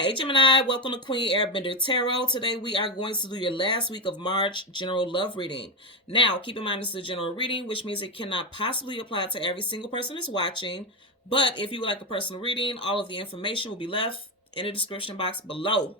Hey Gemini, welcome to Queen Airbender Tarot. Today we are going to do your last week of March general love reading. Now, keep in mind this is a general reading, which means it cannot possibly apply to every single person that's watching. But if you would like a personal reading, all of the information will be left in the description box below.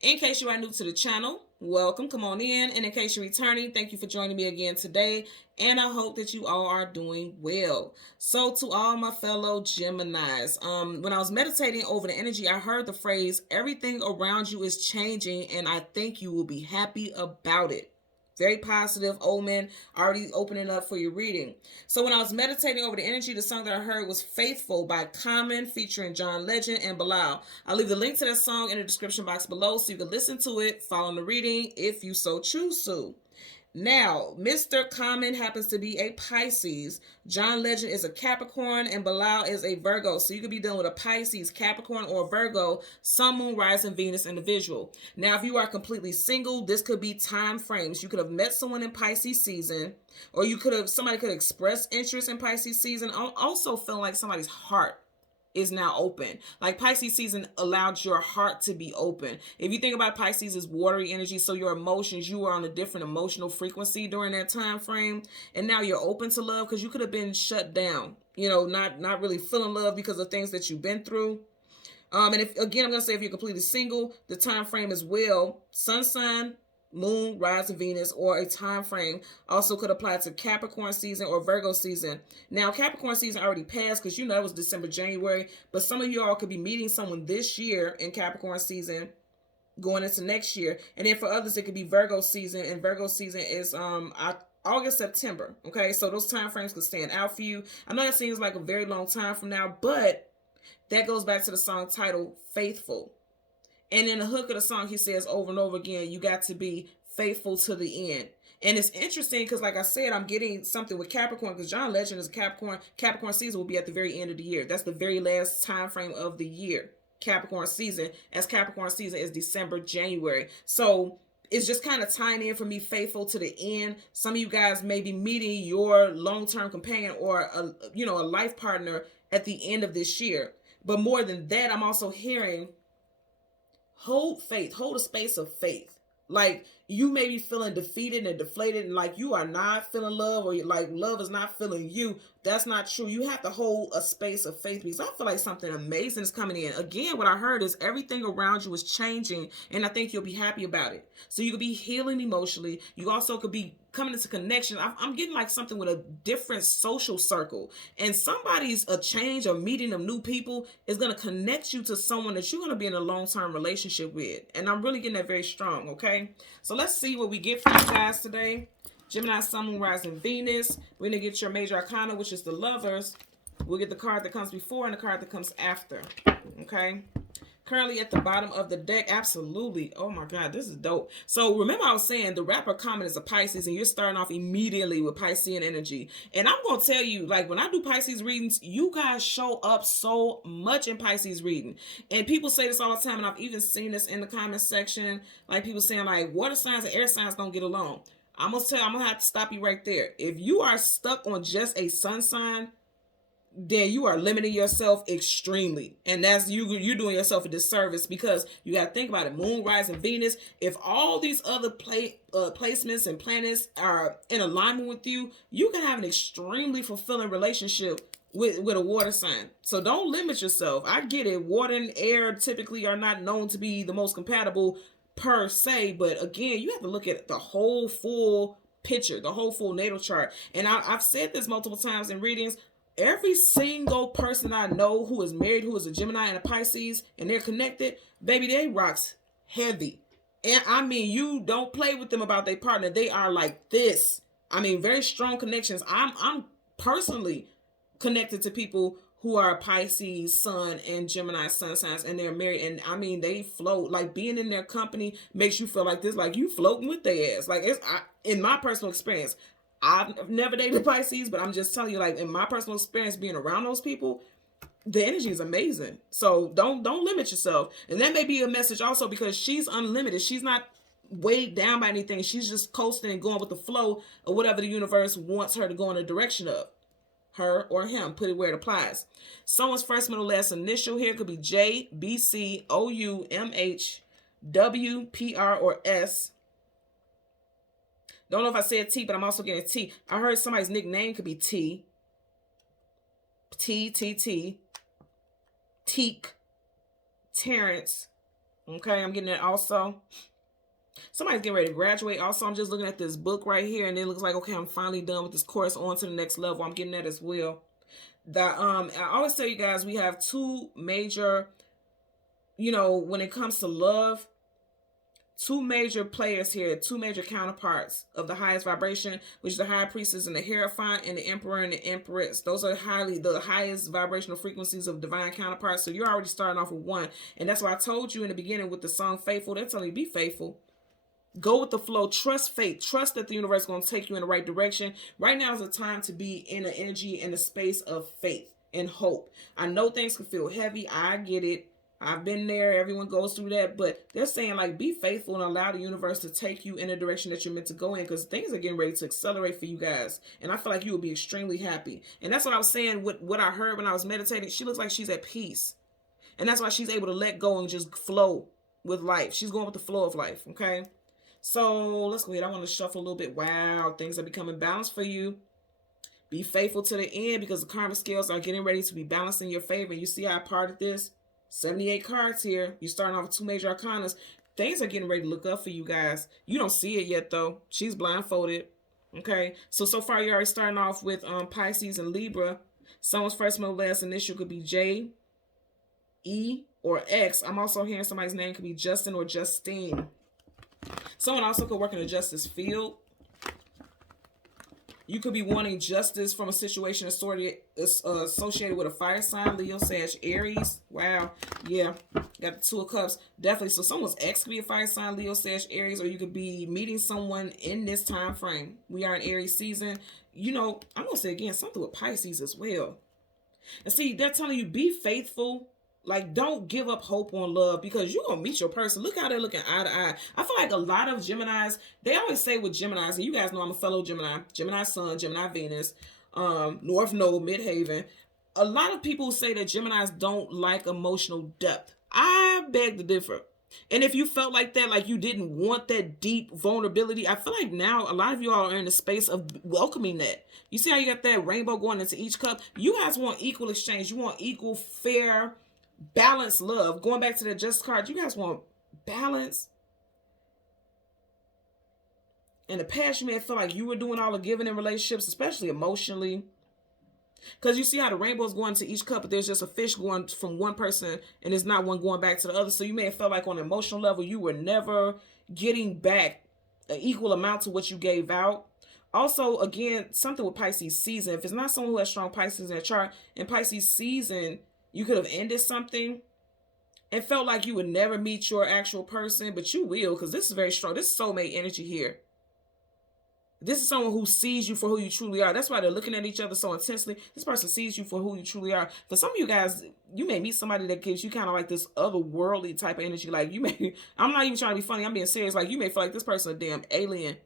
In case you are new to the channel, welcome, come on in. And in case you're returning, thank you for joining me again today. And I hope that you all are doing well. So to all my fellow Geminis, when I was meditating over the energy, I heard the phrase, everything around you is changing, and I think you will be happy about it. Very positive omen, already opening up for your reading. So when I was meditating over the energy, the song that I heard was Faithful by Common featuring John Legend and Bilal. I'll leave the link to that song in the description box below so you can listen to it, follow the reading if you so choose to. Now, Mr. Common happens to be a Pisces. John Legend is a Capricorn, and Bilal is a Virgo. So you could be dealing with a Pisces, Capricorn, or Virgo, Sun, Moon, Rising, Venus individual. Now, if you are completely single, this could be time frames. You could have met someone in Pisces season, or somebody could express interest in Pisces season. Also feeling like somebody's heart is now open. Like Pisces season allowed your heart to be open. If you think about Pisces as watery energy, so your emotions, you were on a different emotional frequency during that time frame, and now you're open to love because you could have been shut down, not really feeling love because of things that you've been through. And if again, I'm gonna say if you're completely single, the time frame as well, sun sign, Moon, Rising, Venus, or a time frame also could apply to Capricorn season or Virgo season. Now, Capricorn season already passed because it was December, January, but some of you all could be meeting someone this year in Capricorn season going into next year. And then for others, it could be Virgo season, and Virgo season is August, September. Okay, so those time frames could stand out for you. I know that seems like a very long time from now, but that goes back to the song title, Faithful. And in the hook of the song, he says over and over again, you got to be faithful to the end. And it's interesting because, like I said, I'm getting something with Capricorn because John Legend is a Capricorn. Capricorn season will be at the very end of the year. That's the very last time frame of the year, Capricorn season, as Capricorn season is December, January. So it's just kind of tying in for me, faithful to the end. Some of you guys may be meeting your long-term companion or a life partner at the end of this year. But more than that, I'm also hearing hold faith, hold a space of faith. Like you may be feeling defeated and deflated and like you are not feeling love, or like love is not feeling you. That's not true. You have to hold a space of faith because I feel like something amazing is coming in. Again, what I heard is everything around you is changing, and I think you'll be happy about it. So you could be healing emotionally. You also could be coming into connection. I'm getting like something with a different social circle, and somebody's a change or meeting of new people is going to connect you to someone that you're going to be in a long-term relationship with. And I'm really getting that very strong. Okay, so let's see what we get for you guys today. Gemini, Sun, Moon, Rising, Venus. We're going to get your major arcana, which is the Lovers. We'll get the card that comes before and the card that comes after. Okay. Currently at the bottom of the deck. Absolutely. Oh my God, this is dope. So remember I was saying the rapper Common is a Pisces, and you're starting off immediately with Piscean energy. And I'm going to tell you, like when I do Pisces readings, you guys show up so much in Pisces reading. And people say this all the time, and I've even seen this in the comment section. Like people saying like water signs and air signs don't get along. I'm going to have to stop you right there. If you are stuck on just a sun sign, then you are limiting yourself extremely, and that's you're doing yourself a disservice because you got to think about it. Moon, Rising, Venus. If all these other placements and planets are in alignment with you, you can have an extremely fulfilling relationship with a water sign. So don't limit yourself. I get it. Water and air typically are not known to be the most compatible per se, but again, you have to look at the whole full picture, the whole full natal chart. And I've said this multiple times in readings. Every single person I know who is married, who is a Gemini and a Pisces, and they're connected, baby, they rocks heavy. And I mean, you don't play with them about their partner. They are like this. I mean, very strong connections. I'm personally connected to people who are Pisces, Sun, and Gemini sun signs, and they're married. And I mean, they float. Like being in their company makes you feel like this, like you floating with their ass. Like in my personal experience, I've never dated Pisces, but I'm just telling you, like in my personal experience being around those people, the energy is amazing. So don't limit yourself. And that may be a message also because she's unlimited. She's not weighed down by anything. She's just coasting and going with the flow of whatever the universe wants her to go in the direction of. her, or him. Put it where it applies. Someone's first, middle, last initial here could be J, B, C, O, U, M, H, W, P, R, or S. Don't know if I said T, but I'm also getting T. I heard somebody's nickname could be T. T, T, T. Teak. Terrence. Okay, I'm getting that also. Somebody's getting ready to graduate. Also, I'm just looking at this book right here, and it looks like, okay, I'm finally done with this course, on to the next level. I'm getting that as well. I always tell you guys, we have two major, when it comes to love, two major players here, two major counterparts of the highest vibration, which is the high priestess and the Hierophant, and the emperor and the empress. Those are the highest vibrational frequencies of divine counterparts. So you're already starting off with one. And that's why I told you in the beginning with the song Faithful, they're telling you, be faithful. Go with the flow. Trust faith. Trust that the universe is going to take you in the right direction. Right now is the time to be in the energy and the space of faith and hope. I know things can feel heavy. I get it. I've been there. Everyone goes through that. But they're saying, like, be faithful and allow the universe to take you in the direction that you're meant to go in, because things are getting ready to accelerate for you guys. And I feel like you will be extremely happy. And that's what I was saying with what I heard when I was meditating. She looks like she's at peace. And that's why she's able to let go and just flow with life. She's going with the flow of life, okay? So let's go ahead. I want to shuffle a little bit. Wow, things are becoming balanced for you. Be faithful to the end, because the karmic scales are getting ready to be balanced in your favor. You see how I parted this? 78 cards here. You're starting off with two major arcanas. Things are getting ready to look up for you guys. You don't see it yet, though. She's blindfolded. Okay? So far, you're already starting off with Pisces and Libra. Someone's first, middle, last initial could be J, E, or X. I'm also hearing somebody's name could be Justin or Justine. Someone also could work in the justice field. You could be wanting justice from a situation associated with a fire sign, Leo, Sag, Aries. Wow. Yeah. Got the Two of Cups. Definitely. So someone's ex could be a fire sign, Leo, Sag, Aries, or you could be meeting someone in this time frame. We are in Aries season. I'm going to say again, something with Pisces as well. And see, they're telling you, be faithful. Like, don't give up hope on love, because you're going to meet your person. Look how they're looking eye to eye. I feel like a lot of Geminis, they always say with Geminis, and you guys know I'm a fellow Gemini, Gemini Sun, Gemini Venus, North Node, Midhaven. A lot of people say that Geminis don't like emotional depth. I beg to differ. And if you felt like that, like you didn't want that deep vulnerability, I feel like now a lot of you all are in the space of welcoming that. You see how you got that rainbow going into each cup? You guys want equal exchange. You want equal, fair, balanced love. Going back to the Just card, you guys want balance. In the past, you may feel like you were doing all the giving in relationships, especially emotionally. Because you see how the rainbow is going to each cup, but there's just a fish going from one person and there's not one going back to the other. So you may have felt like on an emotional level, you were never getting back an equal amount to what you gave out. Also, again, something with Pisces season. If it's not someone who has strong Pisces in their chart, in Pisces season, you could have ended something and felt like you would never meet your actual person, but you will, because this is very strong. This is soulmate energy here. This is someone who sees you for who you truly are. That's why they're looking at each other so intensely. This person sees you for who you truly are. For some of you guys, you may meet somebody that gives you kind of like this otherworldly type of energy. Like you may, I'm not even trying to be funny. I'm being serious. Like you may feel like this person a damn alien.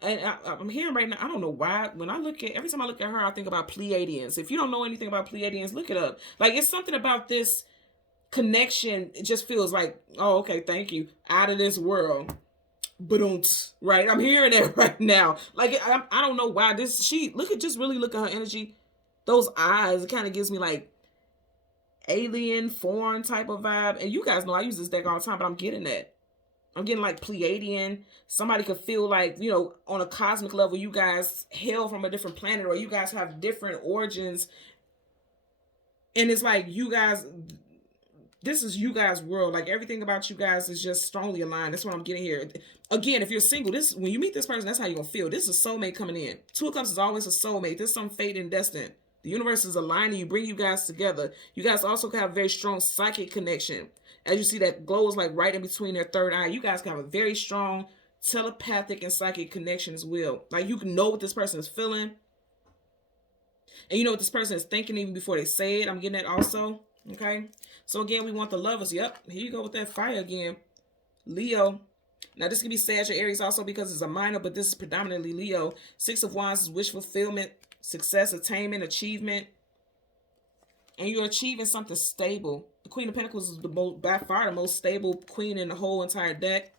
And I'm hearing right now, I don't know why, every time I look at her, I think about Pleiadians. If you don't know anything about Pleiadians, look it up. Like, it's something about this connection. It just feels like, oh, okay, thank you. Out of this world. But right? I'm hearing that right now. Like, I don't know why really look at her energy. Those eyes, it kind of gives me like alien, foreign type of vibe. And you guys know I use this deck all the time, but I'm getting that. I'm getting like Pleiadian. Somebody could feel like, on a cosmic level, you guys hail from a different planet, or you guys have different origins. And it's like you guys, this is you guys' world. Like everything about you guys is just strongly aligned. That's what I'm getting here. Again, if you're single, when you meet this person, that's how you're going to feel. This is a soulmate coming in. Two of Cups is always a soulmate. This is some fate and destiny. The universe is aligning you, bring you guys together. You guys also have a very strong psychic connection. As you see, that glow is like right in between their third eye. You guys can have a very strong telepathic and psychic connection as well. Like you can know what this person is feeling. And you know what this person is thinking even before they say it. I'm getting that also. Okay. So again, we want the lovers. Yep. Here you go with that fire again. Leo. Now this can be Sag or Aries also because it's a minor, but this is predominantly Leo. Six of Wands is wish fulfillment. success, attainment, achievement, and you're achieving something stable. The Queen of Pentacles is by far the most stable queen in the whole entire deck.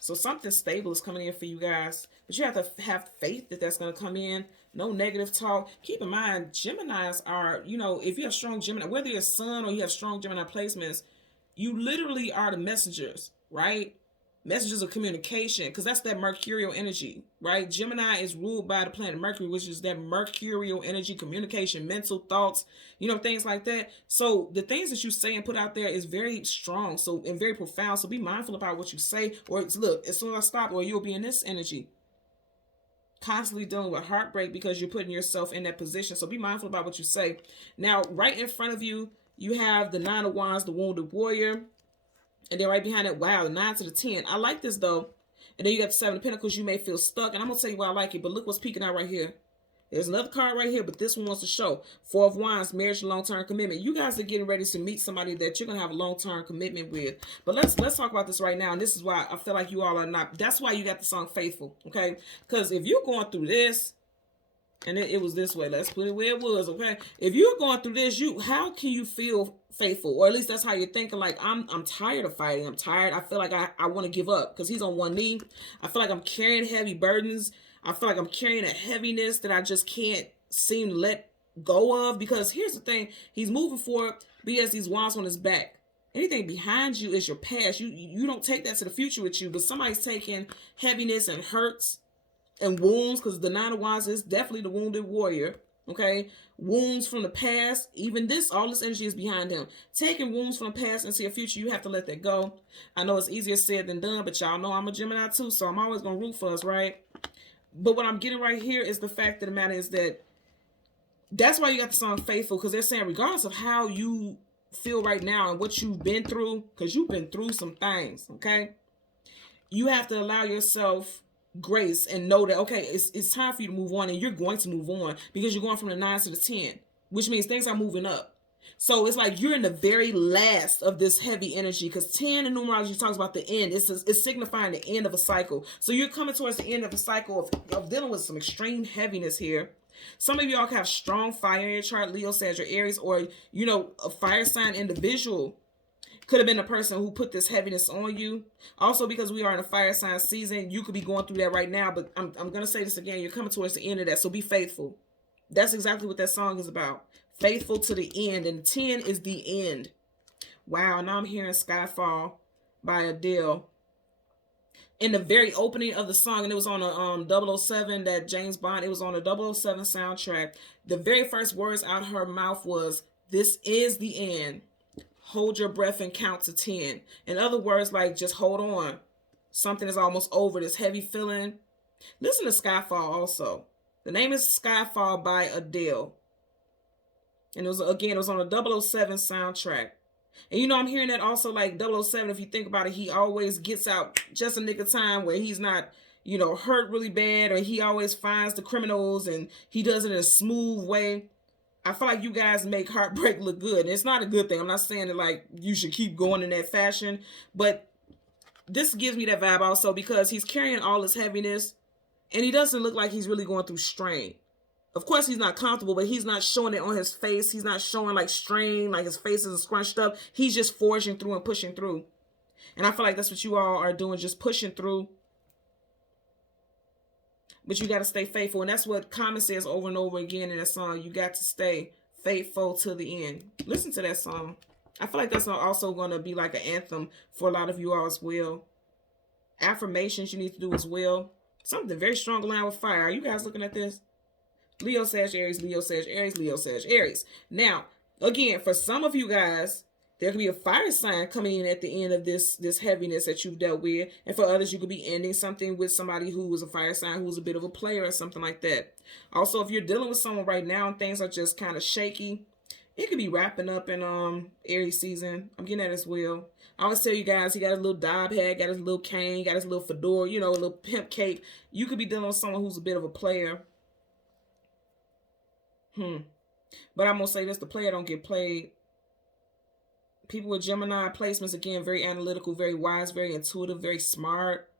So something stable is coming in for you guys. But you have to have faith that that's going to come in. No negative talk. Keep in mind, Geminis are, you know, if you have strong Gemini, whether you're Sun or you have strong Gemini placements, you literally are the messengers, right? Messages of communication, because that's that mercurial energy, right? Gemini is ruled by the planet Mercury, which is that mercurial energy, communication, mental thoughts, you know, things like that. So the things that you say and put out there is very strong, so and very profound. So be mindful about what you say, or it's, look, as soon as I stop, or you'll be in this energy, constantly dealing with heartbreak because you're putting yourself in that position. So be mindful about what you say. Now, right in front of you, you have the Nine of Wands, the Wounded Warrior. And then right behind it, wow, the 9 to the 10. I like this, though. And then you got the 7 of Pentacles. You may feel stuck. And I'm going to tell you why I like it. But look what's peeking out right here. There's another card right here, but this one wants to show. 4 of Wands, marriage and long-term commitment. You guys are getting ready to meet somebody that you're going to have a long-term commitment with. But let's talk about this right now. And this is why I feel like you all are not. That's why you got the song Faithful, okay? Because if you're going through this, and it was this way. Let's put it where it was, okay? If you're going through this, how can you feel faithful? Or at least that's how you're thinking. Like, I'm tired of fighting. I'm tired. I feel like I want to give up because he's on one knee. I feel like I'm carrying heavy burdens. I feel like I'm carrying a heaviness that I just can't seem to let go of. Because here's the thing. He's moving forward, but he has these wands on his back. Anything behind you is your past. You don't take that to the future with you, but somebody's taking heaviness and hurts and wounds, because the 9 of Wands is definitely the wounded warrior, okay? Wounds from the past, even this, all this energy is behind him. Taking wounds from the past into your future, you have to let that go. I know it's easier said than done, but y'all know I'm a Gemini too, so I'm always going to root for us, right? But what I'm getting right here is the fact of the matter is that that's why you got the song Faithful, because they're saying regardless of how you feel right now and what you've been through, because you've been through some things, okay? You have to allow yourself grace and know that, okay, it's time for you to move on, and you're going to move on because you're going from the 9 to the 10, which means things are moving up. So it's like you're in the very last of this heavy energy, because 10 in numerology talks about the end. It's signifying the end of a cycle. So you're coming towards the end of a cycle of dealing with some extreme heaviness here. Some of y'all have strong fire in your chart, Leo, Sag, or Aries, or, you know, a fire sign individual could have been a person who put this heaviness on you. Also, because we are in a fire sign season, you could be going through that right now. But I'm going to say this again. You're coming towards the end of that. So be faithful. That's exactly what that song is about. Faithful to the end. And 10 is the end. Wow. Now I'm hearing Skyfall by Adele. In the very opening of the song, and it was on a 007, that James Bond, it was on a 007 soundtrack. The very first words out of her mouth was, "This is the end. Hold your breath and count to 10. In other words, like, just hold on. Something is almost over. This heavy feeling. Listen to Skyfall also. The name is Skyfall by Adele. And it was on a 007 soundtrack. And you know, I'm hearing that also, like 007, if you think about it, he always gets out just a nick of time where he's not, you know, hurt really bad, or he always finds the criminals and he does it in a smooth way. I feel like you guys make heartbreak look good. And it's not a good thing. I'm not saying that, like, you should keep going in that fashion. But this gives me that vibe also, because he's carrying all this heaviness. And he doesn't look like he's really going through strain. Of course, he's not comfortable, but he's not showing it on his face. He's not showing, like, strain, like his face is scrunched up. He's just forging through and pushing through. And I feel like that's what you all are doing, just pushing through. But you got to stay faithful. And that's what Common says over and over again in that song. You got to stay faithful to the end. Listen to that song. I feel like that's also going to be like an anthem for a lot of you all as well. Affirmations you need to do as well. Something very strong aligned with fire. Are you guys looking at this? Leo, Sag, Aries, Leo, Sag, Aries, Leo, Sag, Aries. Now, again, for some of you guys, there could be a fire sign coming in at the end of this heaviness that you've dealt with. And for others, you could be ending something with somebody who was a fire sign, who was a bit of a player or something like that. Also, if you're dealing with someone right now and things are just kind of shaky, it could be wrapping up in Aries season. I'm getting that as well. I always tell you guys, he got his little dob hat, got his little cane, got his little fedora, you know, a little pimp cape. You could be dealing with someone who's a bit of a player. But I'm going to say this, the player don't get played. People with Gemini placements, again, very analytical, very wise, very intuitive, very smart.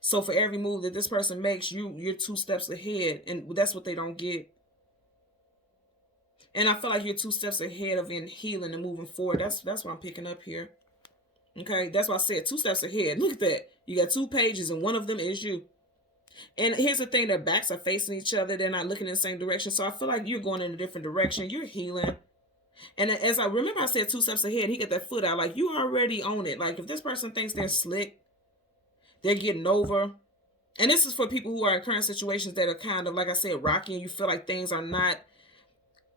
So for every move that this person makes, you're 2 steps ahead. And that's what they don't get. And I feel like you're 2 steps ahead of in healing and moving forward. That's what I'm picking up here. Okay, that's why I said 2 steps ahead. Look at that. You got 2 pages and one of them is you. And here's the thing, their backs are facing each other. They're not looking in the same direction. So I feel like you're going in a different direction. You're healing. And as I remember, I said 2 steps ahead. He got that foot out. Like, you already own it. Like, if this person thinks they're slick, they're getting over. And this is for people who are in current situations that are kind of, like I said, rocky, and you feel like things are not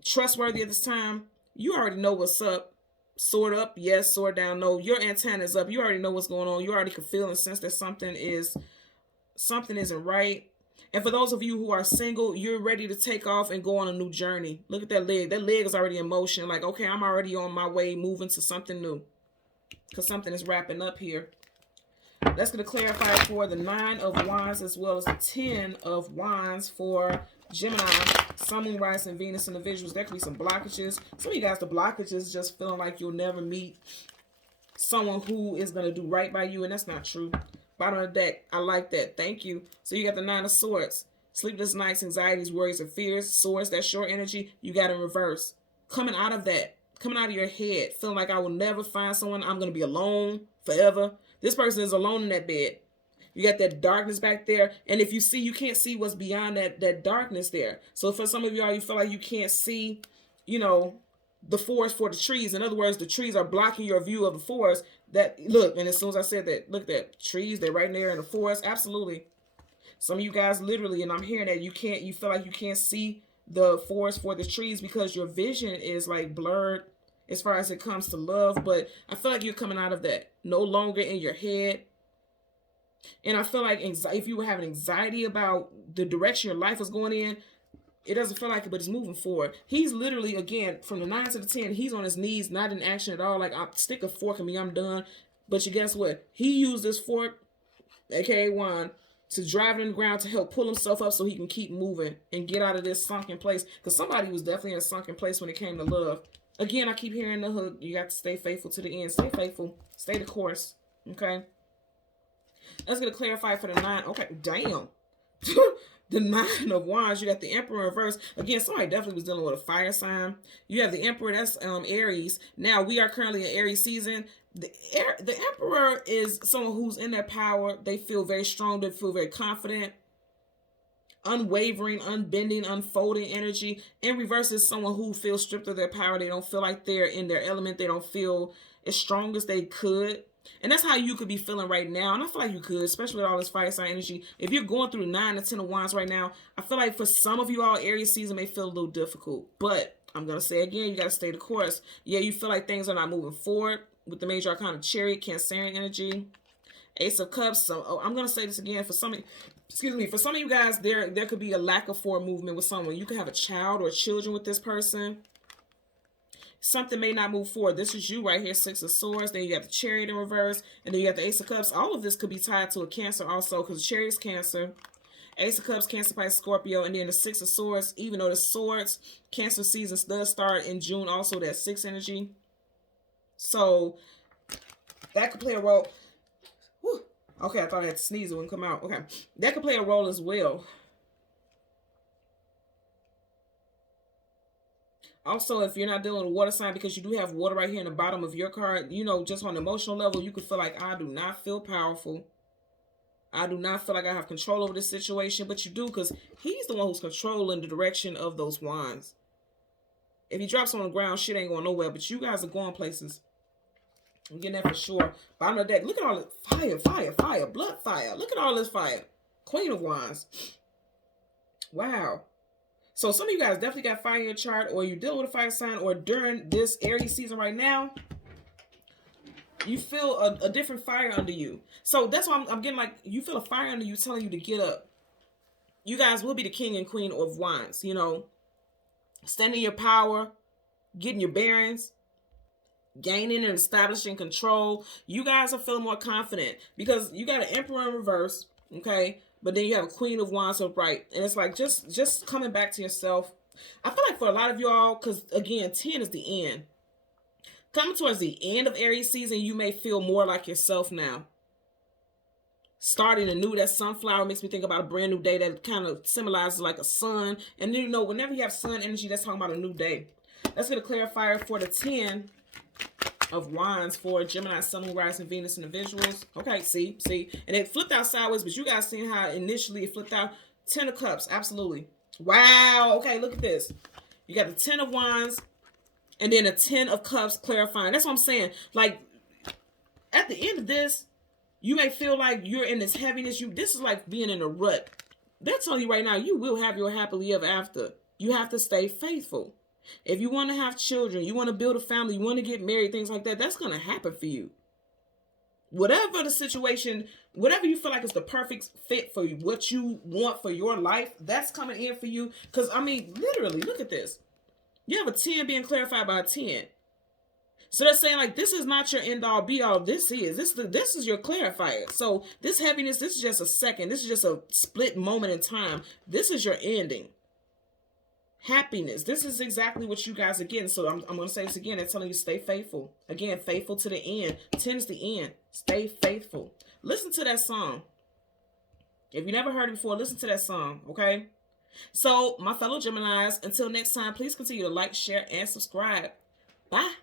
trustworthy at this time. You already know what's up. Sword up, yes. Sword down, no. Your antenna is up. You already know what's going on. You already can feel and sense that something isn't right. And for those of you who are single, you're ready to take off and go on a new journey. Look at that leg. That leg is already in motion. Like, okay, I'm already on my way, moving to something new, because something is wrapping up here. That's going to clarify for the 9 of Wands as well as the 10 of Wands for Gemini, Sun, Moon, Rising, and Venus individuals. There could be some blockages. Some of you guys, the blockage is just feeling like you'll never meet someone who is going to do right by you, and that's not true. Bottom of the deck, I like that. Thank you. So you got the 9 of Swords. Sleepless nights, anxieties, worries, and fears. Swords, that short energy, you got in reverse. Coming out of that, coming out of your head, feeling like I will never find someone. I'm going to be alone forever. This person is alone in that bed. You got that darkness back there. And if you see, you can't see what's beyond that darkness there. So for some of y'all, you feel like you can't see, you know, the forest for the trees. In other words, the trees are blocking your view of the forest. That, look, and as soon as I said that, look at that, trees, they're right there in the forest. Absolutely. Some of you guys literally, and I'm hearing that you feel like you can't see the forest for the trees because your vision is like blurred as far as it comes to love. But I feel like you're coming out of that, no longer in your head. And I feel like if you were having anxiety about the direction your life is going in, it doesn't feel like it, but it's moving forward. He's literally, again, from the 9 to the 10, he's on his knees, not in action at all. Like, I'll stick a fork in me, I'm done. But you guess what? He used this fork, aka wand, to drive it in the ground to help pull himself up so he can keep moving and get out of this sunken place. Because somebody was definitely in a sunken place when it came to love. Again, I keep hearing the hook. You got to stay faithful to the end. Stay faithful. Stay the course. Okay? Let's get a clarify for the 9. Okay, damn. The 9 of Wands, you got the Emperor in reverse. Again, somebody definitely was dealing with a fire sign. You have the Emperor, that's Aries. Now, we are currently in Aries season. The Emperor is someone who's in their power. They feel very strong. They feel very confident. Unwavering, unbending, unfolding energy. In reverse is someone who feels stripped of their power. They don't feel like they're in their element. They don't feel as strong as they could. And that's how you could be feeling right now. And I feel like you could, especially with all this fire sign energy. If you're going through 9 to 10 of Wands right now, I feel like for some of you all, Aries season may feel a little difficult. But I'm going to say again, you got to stay the course. Yeah, you feel like things are not moving forward with the major arcana Chariot, Cancerian energy. Ace of Cups. So I'm going to say this again. For some of you guys, there could be a lack of forward movement with someone. You could have a child or children with this person. Something may not move forward. This is you right here, 6 of Swords. Then you got the Chariot in reverse. And then you got the Ace of Cups. All of this could be tied to a Cancer also, because the Chariot's Cancer. Ace of Cups, Cancer, Pisces, Scorpio. And then the 6 of Swords, even though the Swords, Cancer season does start in June, also that 6 energy. So that could play a role. Whew. Okay, I thought I had to sneeze. It wouldn't come out. Okay. That could play a role as well. Also, if you're not dealing with a water sign, because you do have water right here in the bottom of your card, you know, just on an emotional level, you could feel like, I do not feel powerful. I do not feel like I have control over this situation. But you do, because he's the one who's controlling the direction of those wands. If he drops on the ground, shit ain't going nowhere. But you guys are going places. I'm getting that for sure. Bottom of the deck, look at all this fire, fire, fire, blood fire. Look at all this fire. Queen of Wands. Wow. So some of you guys definitely got fire in your chart, or you're dealing with a fire sign, or during this Aries season right now, you feel a different fire under you. So that's why I'm getting like, you feel a fire under you telling you to get up. You guys will be the king and queen of Wands, you know. Standing your power, getting your bearings, gaining and establishing control. You guys are feeling more confident because you got an Emperor in reverse, okay? But then you have a Queen of Wands upright. And it's like just coming back to yourself. I feel like for a lot of y'all, because again, 10 is the end. Coming towards the end of Aries season, you may feel more like yourself now. Starting anew, that sunflower makes me think about a brand new day that kind of symbolizes like a sun. And you know, whenever you have sun energy, that's talking about a new day. Let's get a clarifier for the 10 of Wands for Gemini, Sun, Moon, Rising, Venus individuals. Okay, see. And it flipped out sideways, but you guys seen how initially it flipped out. 10 of Cups, absolutely. Wow, okay, look at this. You got the 10 of Wands and then a 10 of Cups clarifying. That's what I'm saying. Like, at the end of this, you may feel like you're in this heaviness. This is like being in a rut. They're telling you right now, you will have your happily ever after. You have to stay faithful. If you want to have children, you want to build a family, you want to get married, things like that, that's going to happen for you. Whatever the situation, whatever you feel like is the perfect fit for you, what you want for your life, that's coming in for you. Because, I mean, literally, look at this. You have a 10 being clarified by a 10. So they're saying, like, this is not your end-all, be-all. This is your clarifier. So this heaviness, this is just a second. This is just a split moment in time. This is your ending. Happiness. This is exactly what you guys are getting. So I'm going to say this again. They're telling you stay faithful. Again, faithful to the end. 10 is the end. Stay faithful. Listen to that song. If you never heard it before, listen to that song, okay? So, my fellow Geminis, until next time, please continue to like, share, and subscribe. Bye.